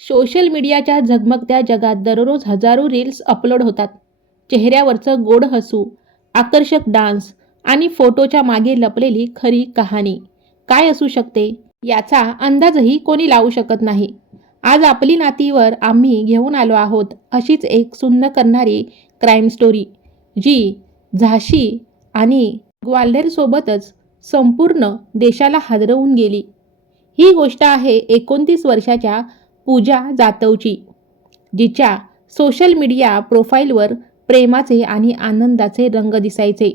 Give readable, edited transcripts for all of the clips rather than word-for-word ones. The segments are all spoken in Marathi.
सोशल मीडियाच्या झगमगत्या जगात दररोज हजारो रील्स अपलोड होतात. चेहऱ्यावरचं गोड हसू, आकर्षक डान्स आणि फोटोच्या मागे लपलेली खरी कहाणी काय असू शकते याचा अंदाजही कोणी लावू शकत नाही. आज आपली नातीवर आम्ही घेऊन आलो आहोत अशीच एक सुन्न करणारी क्राईम स्टोरी, जी झाशी आणि ग्वाल्हेरसोबतच संपूर्ण देशाला हादरवून गेली. ही गोष्ट आहे 29 वर्षाच्या पूजा जाधवची, जिच्या सोशल मीडिया प्रोफाईलवर प्रेमाचे आणि आनंदाचे रंग दिसायचे.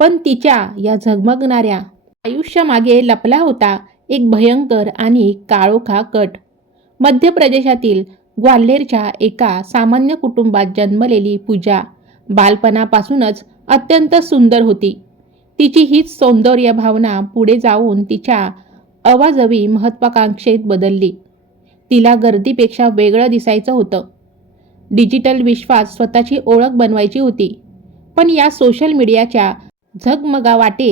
पण तिच्या या झगमगणाऱ्या आयुष्यामागे लपला होता एक भयंकर आणि काळोखा कट. मध्य प्रदेशातील ग्वाल्हेरच्या एका सामान्य कुटुंबात जन्मलेली पूजा बालपणापासूनच अत्यंत सुंदर होती. तिची हीच सौंदर्य भावना पुढे जाऊन तिच्या अवाजवी महत्त्वाकांक्षेत बदलली. तिला गर्दीपेक्षा वेगळं दिसायचं होतं. डिजिटल विश्वात स्वतःची ओळख बनवायची होती. पण या सोशल मीडियाच्या झगमगावाटे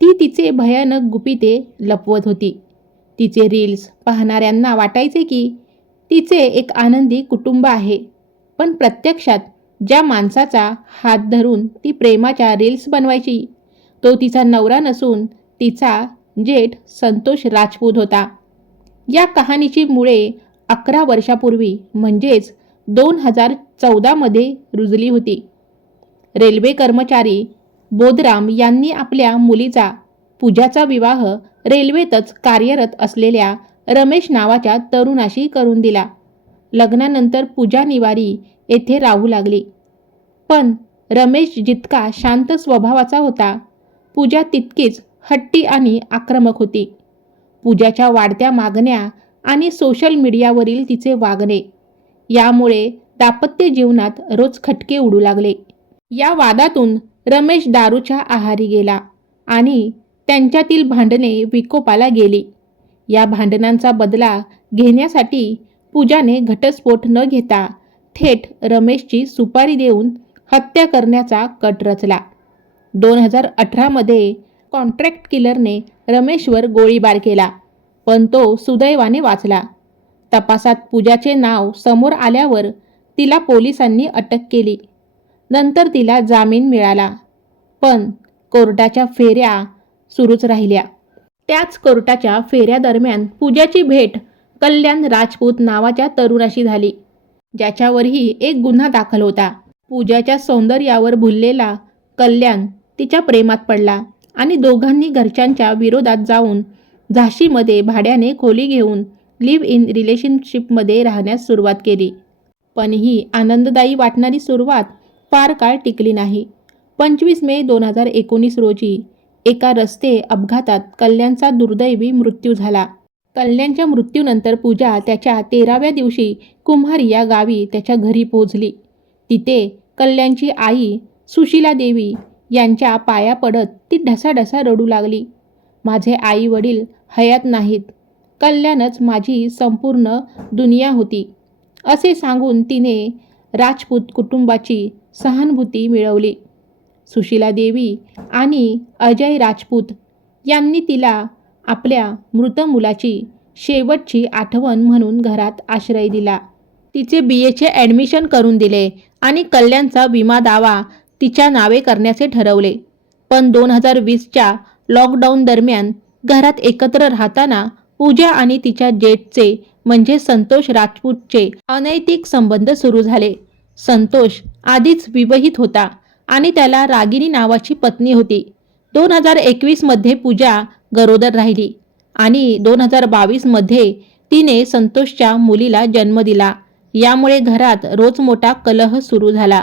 ती तिचे भयानक गुपिते लपवत होती. तिचे रील्स पाहणाऱ्यांना वाटायचे की तिचे एक आनंदी कुटुंब आहे, पण प्रत्यक्षात ज्या माणसाचा हात धरून ती प्रेमाच्या रील्स बनवायची तो तिचा नवरा नसून तिचा जेठ संतोष राजपूत होता. या कहाणीची मुळे 11 वर्षापूर्वी म्हणजेच 2014 मध्ये रुजली होती. रेल्वे कर्मचारी बोधराम यांनी आपल्या मुलीचा पूजाचा विवाह रेल्वेतच कार्यरत असलेल्या रमेश नावाच्या तरुणाशी करून दिला. लग्नानंतर पूजा निवारी येथे राहू लागली. पण रमेश जितका शांत स्वभावाचा होता, पूजा तितकीच हट्टी आणि आक्रमक होती. पूजाच्या वाढत्या मागण्या आणि सोशल मीडियावरील तिचे वागणे यामुळे दाम्पत्य जीवनात रोज खटके उडू लागले. या वादातून रमेश दारूच्या आहारी गेला आणि त्यांच्यातील भांडणे विकोपाला गेली. या भांडणांचा बदला घेण्यासाठी पूजाने घटस्फोट न घेता थेट रमेशची सुपारी देऊन हत्या करण्याचा कट रचला. 2018 मध्ये कॉन्ट्रॅक्ट किलरने रमेशवर गोळीबार केला, पण तो सुदैवाने वाचला. तपासात पूजाचे नाव समोर आल्यावर तिला पोलिसांनी अटक केली. नंतर तिला जामीन मिळाला, पण कोर्टाच्या फेऱ्या सुरूच राहिल्या. त्याच कोर्टाच्या फेऱ्यादरम्यान पूजाची भेट कल्याण राजपूत नावाच्या तरुणाशी झाली, ज्याच्यावरही एक गुन्हा दाखल होता. पूजाच्या सौंदर्यावर भुललेला कल्याण तिच्या प्रेमात पडला आणि दोघांनी घरच्यांच्या विरोधात जाऊन झाशीमध्ये भाड्याने खोली घेऊन लिव्ह इन रिलेशनशिपमध्ये राहण्यास सुरुवात केली. पण ही आनंददायी वाटणारी सुरुवात फार काळ टिकली नाही. 25 मे 2019 रोजी एका रस्ते अपघातात कल्याणचा दुर्दैवी मृत्यू झाला. कल्याणच्या मृत्यूनंतर पूजा त्याच्या 13व्या दिवशी कुम्हारी या गावी त्याच्या घरी पोहोचली. तिथे कल्याणची आई सुशीला देवी यांच्या पाया पडत ती ढसाढसा रडू लागली. माझे आई वडील हयात नाहीत, कल्याणच माझी संपूर्ण दुनिया होती, असे सांगून तिने राजपूत कुटुंबाची सहानुभूती मिळवली. सुशीला देवी आणि अजय राजपूत यांनी तिला आपल्या मृत मुलाची शेवटची आठवण म्हणून घरात आश्रय दिला. तिचे BAचे ॲडमिशन करून दिले आणि कल्याणचा विमा दावा तिच्या नावे करण्याचे ठरवले. पण 2020च्या लॉकडाऊन दरम्यान घरात एकत्र राहताना पूजा आणि तिच्या जेठचे म्हणजे संतोष राजपूतचे अनैतिक संबंध सुरू झाले. संतोष आधीच विवाहित होता आणि त्याला रागिनी नावाची पत्नी होती. 2021 मध्ये पूजा गरोदर राहिली आणि 2022 मध्ये तिने संतोषच्या मुलीला जन्म दिला. यामुळे घरात रोज मोठा कलह सुरू झाला.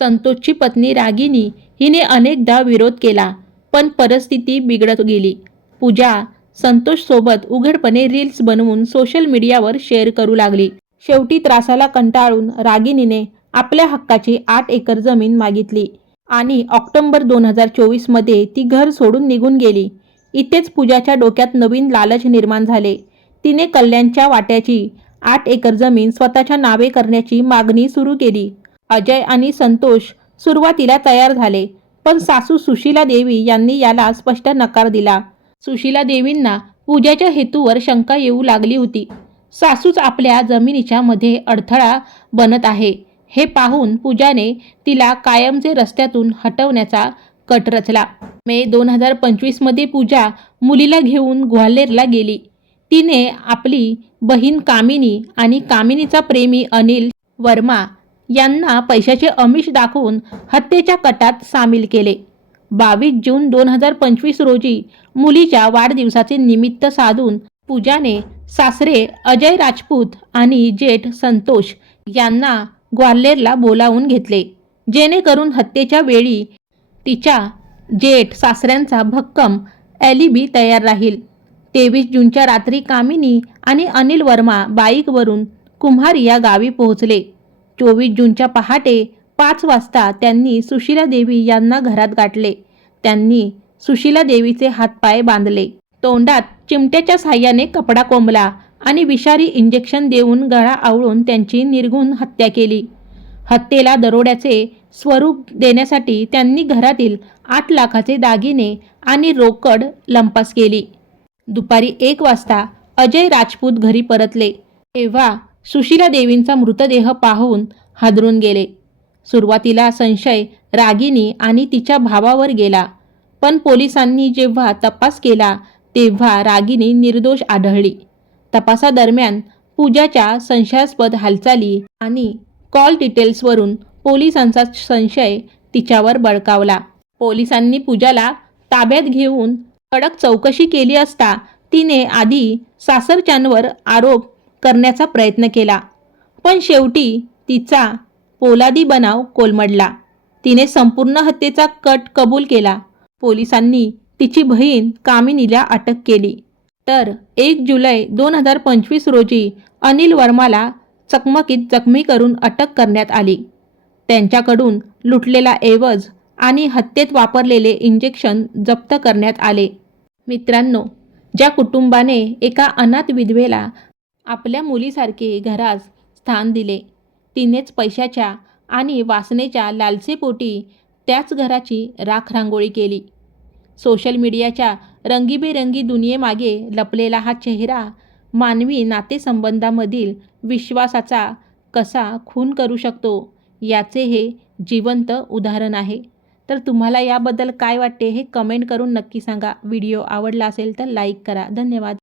संतोषची पत्नी रागिनी हिने अनेकदा विरोध केला, पण परिस्थिती बिघडत गेली. पूजा संतोषसोबत उघडपणे रील्स बनवून सोशल मीडियावर शेअर करू लागली. शेवटी त्रासाला कंटाळून रागिनीने आपल्या हक्काची 8 एकर जमीन मागितली आणि ऑक्टोबर 2024 मध्ये ती घर सोडून निघून गेली. इथेच पूजाच्या डोक्यात नवीन लालच निर्माण झाले. तिने कल्याणच्या वाट्याची 8 एकर जमीन स्वतःच्या नावे करण्याची मागणी सुरू केली. अजय आणि संतोष सुरुवातीला तयार झाले, पण सासू सुशीला देवी यांनी याला स्पष्ट नकार दिला. सुशीला देवींना पूजाच्या हेतूवर शंका येऊ लागली होती. सासूच आपल्या जमिनीच्या मध्ये अडथळा बनत आहे हे पाहून पूजाने तिला कायमचे रस्त्यातून हटवण्याचा कट रचला. मे 2025 मध्ये पूजा मुलीला घेऊन ग्वाल्हेरला गेली. तिने आपली बहीण कामिनी आणि कामिनीचा प्रेमी अनिल वर्मा यांना पैशाचे आमिष दाखवून हत्येच्या कटात सामील केले. 22 जून 2025 रोजी मुलीच्या वाढदिवसाचे निमित्त साधून पूजाने सासरे अजय राजपूत आणि जेठ संतोष यांना ग्वाल्हेरला बोलावून घेतले, जेणेकरून हत्येच्या वेळी तिच्या जेठ सासऱ्यांचा भक्कम ॲलिबी तयार राहील. 23 जूनच्या रात्री कामिनी आणि अनिल वर्मा बाईकवरून कुम्हार या गावी पोहोचले. 24 जूनच्या पहाटे 5 वाजता त्यांनी सुशीला देवी यांना घरात गाठले. त्यांनी सुशीला देवीचे हातपाय बांधले, तोंडात चिमट्याच्या साह्याने कपडा कोंबला आणि विषारी इंजेक्शन देऊन गळा आवळून त्यांची निर्घृण हत्या केली. हत्येला दरोड्याचे स्वरूप देण्यासाठी त्यांनी घरातील 8 लाखाचे दागिने आणि रोकड लंपास केली. दुपारी 1 वाजता अजय राजपूत घरी परतले तेव्हा सुशीला देवींचा मृतदेह पाहून हादरून गेले. सुरुवातीला संशय रागिनी आणि तिच्या भावावर गेला, पण पोलिसांनी जेव्हा तपास केला तेव्हा रागिनी निर्दोष आढळली. तपासादरम्यान पूजाच्या संशयास्पद हालचाली आणि कॉल डिटेल्सवरून पोलिसांचा संशय तिच्यावर बळकावला. पोलिसांनी पूजाला ताब्यात घेऊन कडक चौकशी केली असता तिने आधी सासरच्यांवर आरोप करण्याचा प्रयत्न केला, पण शेवटी तिचा पोलादी बनाव कोलमडला. तिने संपूर्ण हत्येचा कट कबूल केला. पोलिसांनी तिची बहीण कामिनीला अटक केली. तर 1 जुलै 2025 रोजी अनिल वर्माला चकमकीत जखमी करून अटक करण्यात आली. त्यांच्याकडून लुटलेला ऐवज आणि हत्येत वापरलेले इंजेक्शन जप्त करण्यात आले. मित्रांनो, ज्या कुटुंबाने एका अनाथ विधवेला आपल्या मुलीसारखे घरास स्थान दिले, तिनेच पैशाच्या आणि वासनेच्या लालसेपोटी त्याच घराची राखरांगोळी केली. सोशल मीडियाच्या रंगीबेरंगी दुनियेमागे लपलेला हा चेहरा मानवी नातेसंबंधामधील विश्वासाचा कसा खून करू शकतो याचे हे जिवंत उदाहरण आहे. तर तुम्हाला याबद्दल काय वाटते हे कमेंट करून नक्की सांगा. व्हिडिओ आवडला असेल तर लाईक करा. धन्यवाद.